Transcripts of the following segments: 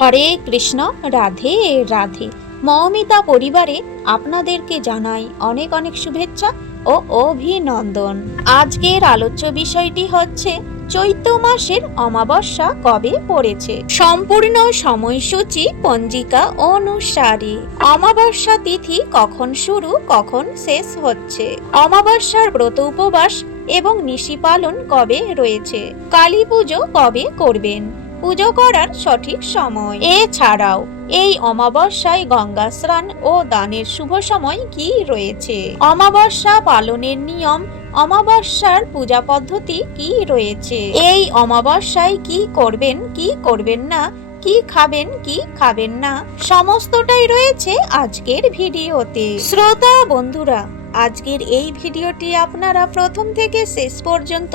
হরে কৃষ্ণ, রাধে রাধে। মৌমিতা পরিবারে আপনাদেরকে জানাই অনেক অনেক শুভেচ্ছা ও অভিনন্দন। আজকের আলোচ্য বিষয়টি হচ্ছে চৈত্র মাসের অমাবস্যা কবে পড়েছে। সম্পূর্ণ সময়সূচি পঞ্জিকা অনুসারে অমাবস্যা তিথি কখন শুরু কখন শেষ হচ্ছে, অমাবস্যার ব্রত উপবাস এবং নিশি পালন কবে রয়েছে, কালী পুজো কবে করবেন, পুজো করার সঠিক সময়, এছাড়াও এই অমাবস্যায় গঙ্গা স্নান ও দানের শুভ সময় কি রয়েছে, অমাবস্যা পালনের নিয়ম, অমাবস্যার পূজা পদ্ধতি কি রয়েছে, এই অমাবস্যায় কি করবেন কি করবেন না, কি খাবেন কি খাবেন না, সমস্তটাই রয়েছে আজকের ভিডিওতে। শ্রোতা বন্ধুরা, আজকের এই ভিডিওটি আপনারা প্রথম থেকে শেষ পর্যন্ত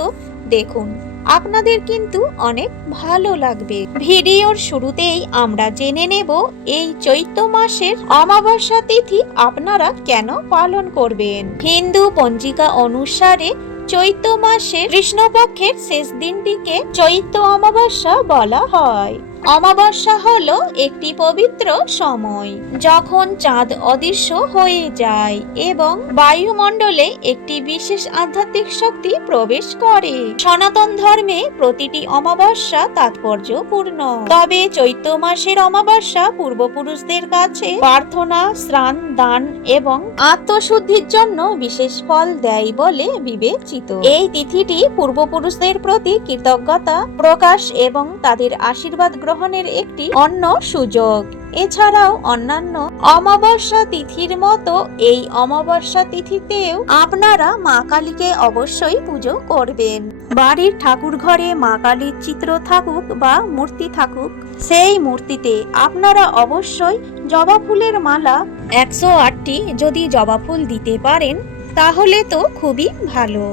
দেখুন, আপনাদের কিন্তু অনেক ভালো লাগবে। ভিডিওর শুরুতেই আমরা জেনে নেব এই চৈত্র মাসের অমাবস্যা তিথি আপনারা কেন পালন করবেন। হিন্দু পঞ্জিকা অনুসারে চৈত্র মাসের কৃষ্ণপক্ষের শেষ দিনটিকে চৈত্র অমাবস্যা বলা হয়। অমাবস্যা হলো একটি পবিত্র সময় যখন চাঁদ অদৃশ্য হয়ে যায় এবং বায়ুমণ্ডলে একটি বিশেষ আধ্যাত্মিক শক্তি প্রবেশ করে। সনাতন ধর্মে প্রতিটি অমাবস্যা তাৎপর্যপূর্ণ, তবে চৈত্র মাসের অমাবস্যা পূর্বপুরুষদের কাছে প্রার্থনা, স্নান, দান এবং আত্মশুদ্ধির জন্য বিশেষ ফল দেয় বলে বিবেচিত। এই তিথিটি পূর্বপুরুষদের প্রতি কৃতজ্ঞতা প্রকাশ এবং তাদের আশীর্বাদ গ্রহণের একটি অন্য সুযোগ। এছাড়াও অন্যান্য অমাবস্যা তিথির মতো এই অমাবস্যা তিথিতেও আপনারা মা কালীকে অবশ্যই পুজো করবেন। বাড়ির ঠাকুর ঘরে মা কালীর চিত্র থাকুক বা মূর্তি থাকুক, সেই মূর্তিতে আপনারা অবশ্যই জবা ফুলের মালা 108টি যদি জবা ফুল দিতে পারেন তাহলে তো খুবই ভালো,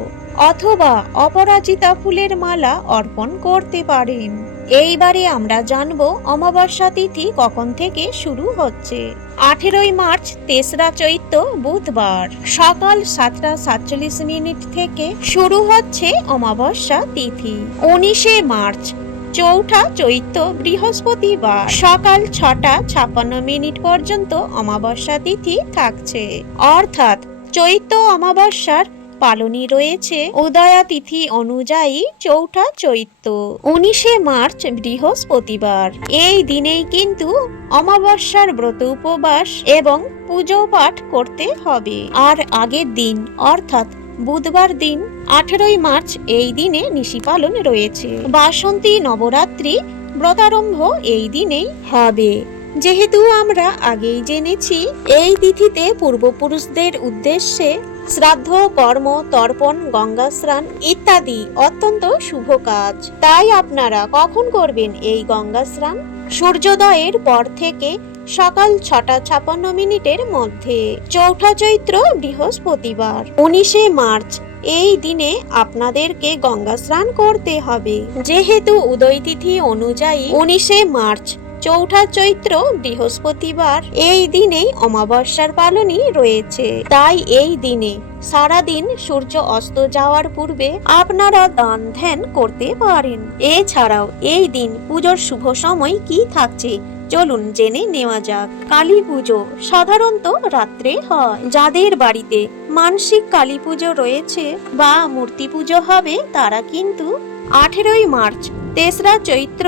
অথবা অপরাজিতা ফুলের মালা অর্পণ করতে পারেন। এইবারে আমরা জানবো অমাবস্যা তিথি কখন থেকে শুরু হচ্ছে। 18 মার্চ তেসরা চৈত্র বুধবার সকাল 7:47 থেকে শুরু হচ্ছে অমাবস্যা তিথি। 19 মার্চ চৌঠা চৈত্র বৃহস্পতিবার সকাল 6:56 পর্যন্ত অমাবস্যা তিথি থাকছে, অর্থাৎ চৈত্র অমাবস্যার পালনই রয়েছে উদয়া তিথি অনুযায়ী চৌঠা চৈত্র। 19 মার্চ বৃহস্পতিবার, এই দিনেই কিন্তু অমাবস্যার ব্রত উপবাস এবং পুজো পাঠ করতে হবে। আর আগের দিন অর্থাৎ বুধবার দিন 18 মার্চ এই দিনে নিশি পালন রয়েছে। বাসন্তী নবরাত্রি ব্রতারম্ভ এই দিনেই হবে। যেহেতু আমরা আগেই জেনেছি এই তিথিতে পূর্বপুরুষদের উদ্দেশ্যে শ্রাদ্ধ, কর্ম, তর্পণ, গঙ্গা স্নান ইত্যাদি অত্যন্ত শুভ কাজ, তাই আপনারা কখন করবেন এই গঙ্গা স্নান? সূর্যোদয়ের পর থেকে সকাল 6:56 মধ্যে। চৌঠা চৈত্র বৃহস্পতিবার 19 মার্চ এই দিনে আপনাদেরকে গঙ্গা স্নান করতে হবে। যেহেতু উদয় তিথি অনুযায়ী 19 মার্চ চৌঠা চৈত্র বৃহস্পতিবার এই দিনেই অমাবস্যার পালনই রয়েছে, তাই এই দিনে সারাদিন সূর্য অস্ত যাওয়ার পূর্বে আপনারা দান ধ্যান করতে পারেন। এছাড়াও এই দিন পুজোর শুভ সময় কি থাকছে চলুন জেনে নেওয়া যাক। কালী পুজো সাধারণত রাত্রে হয়। যাদের বাড়িতে মানসিক কালী পুজো রয়েছে বা মূর্তি পুজো হবে তারা কিন্তু 18 মার্চ তেসরা চৈত্র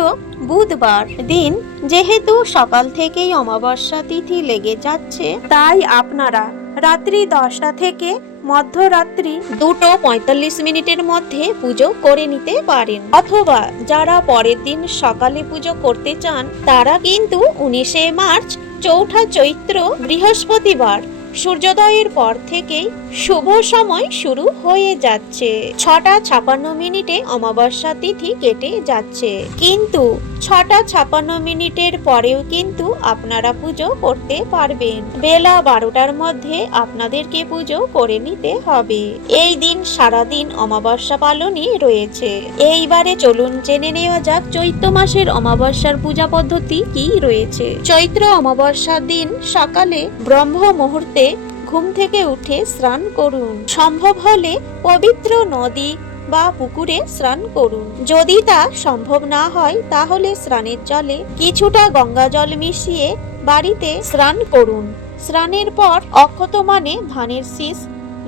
বুধবার দিন, যেহেতু সকাল থেকেই অমাবস্যা তিথি লেগে যাচ্ছে, তাই আপনারা রাত্রি 10টা থেকে মধ্যরাত্রি 2:45 মধ্যে পুজো করে নিতে পারেন, অথবা যারা পরের দিন সকালে পুজো করতে চান তারা কিন্তু 19 মার্চ চৌঠা চৈত্র বৃহস্পতিবার সূর্যোদয়ের পর থেকেই শুভ সময় শুরু হয়ে যাচ্ছে। 6:56 অমাবস্যা তিথি কেটে যাচ্ছে, কিন্তু 6:56 পরেও কিন্তু আপনারা পুজো করতে পারবেন। বেলা 12টার মধ্যে আপনাদেরকে পুজো করে নিতে হবে। এই দিন সারাদিন অমাবস্যা পালনই রয়েছে। এইবারে চলুন জেনে নেওয়া যাক চৈত্র মাসের অমাবস্যার পূজা পদ্ধতি কি রয়েছে। চৈত্র অমাবস্যার দিন সকালে ব্রহ্ম মুহূর্তে ঘুম থেকে উঠে স্নান করুন। সম্ভব হলে পবিত্র নদী বা পুকুরে স্নান করুন। যদি তা সম্ভব না হয় তাহলে স্নানের জলে কিছুটা গঙ্গা জল মিশিয়ে বাড়িতে স্নান করুন। স্নানের পর অক্ষত মানে ধানের শীষ,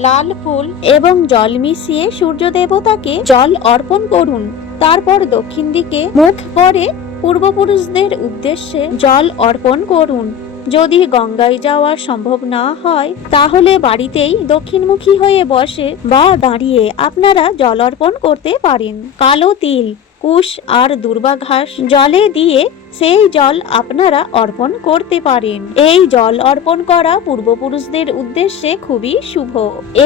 লাল ফুল এবং জল মিশিয়ে সূর্য দেবতাকে জল অর্পণ করুন। তারপর দক্ষিণ দিকে মুখ করে পূর্বপুরুষদের উদ্দেশ্যে জল অর্পণ করুন। যদি গঙ্গায় যাওয়া সম্ভব না হয় তাহলে বাড়িতেই দক্ষিণমুখী হয়ে বসে বা দাঁড়িয়ে আপনারা জল অর্পণ করতে পারেন। কালো তিল, কুশ আর দূর্বা ঘাস জলে দিয়ে সেই জল আপনারা অর্পণ করতে পারেন। এই জল অর্পণ করা পূর্বপুরুষদের উদ্দেশ্যে খুবই শুভ।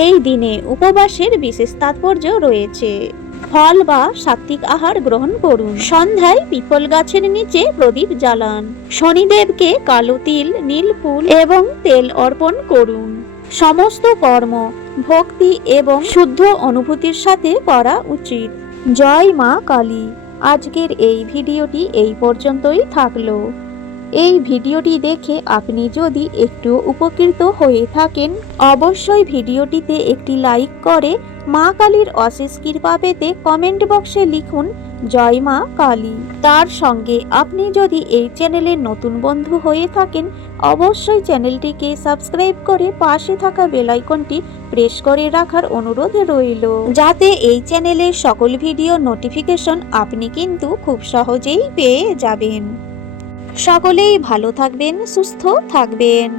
এই দিনে উপবাসের বিশেষ তাৎপর্য রয়েছে। ফল বা সাত্বিক আহার গ্রহণ করুন। সন্ধ্যায় পিপল গাছের নিচে প্রদীপ জ্বালান। শনিদেবকে কালো তিল, নীল ফুল এবং তেল অর্পণ করুন। সমস্ত কর্ম ভক্তি এবং শুদ্ধ অনুভূতির সাথে করা উচিত। জয় মা কালী। আজকের এই ভিডিওটি এই পর্যন্তই থাকলো। এই ভিডিওটি দেখে আপনি যদি একটু উপকৃত হয়ে থাকেন অবশ্যই ভিডিওটিতে একটি লাইক করে মা কালীর অশেষ কৃপা পেতে কমেন্ট বক্সে লিখুন জয় মা কালী। তার সঙ্গে আপনি যদি এই চ্যানেলের নতুন বন্ধু হয়ে থাকেন অবশ্যই চ্যানেলটিকে সাবস্ক্রাইব করে পাশে থাকা বেল আইকনটি প্রেস করে রাখার অনুরোধ রইল, যাতে এই চ্যানেলের সকল ভিডিও নোটিফিকেশন আপনি কিন্তু খুব সহজেই পেয়ে যাবেন। সকলেই ভালো থাকবেন, সুস্থ থাকবেন।